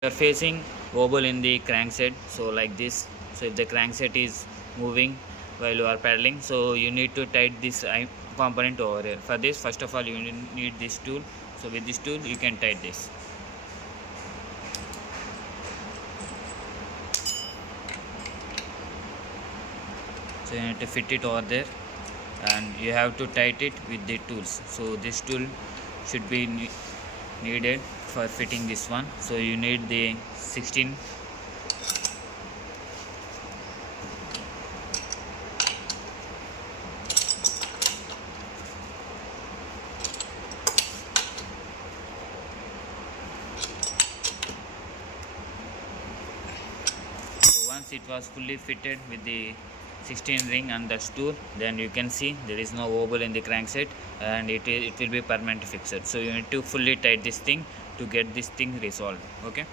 We are facing wobble in the crankset, so like this. So if the crankset is moving while you are paddling, so you need to tight this component over here. For this, first of all, you need this tool. So with this tool you can tight this. So you need to fit it over there, and you have to tight it with the tools. So this tool should be needed for fitting this one. So you need the 16. So once it was fully fitted with the 16 ring and the stool, then you can see there is no wobble in the crankset, and it will be permanent fixed. So you need to fully tight this thing to get this thing resolved. Okay.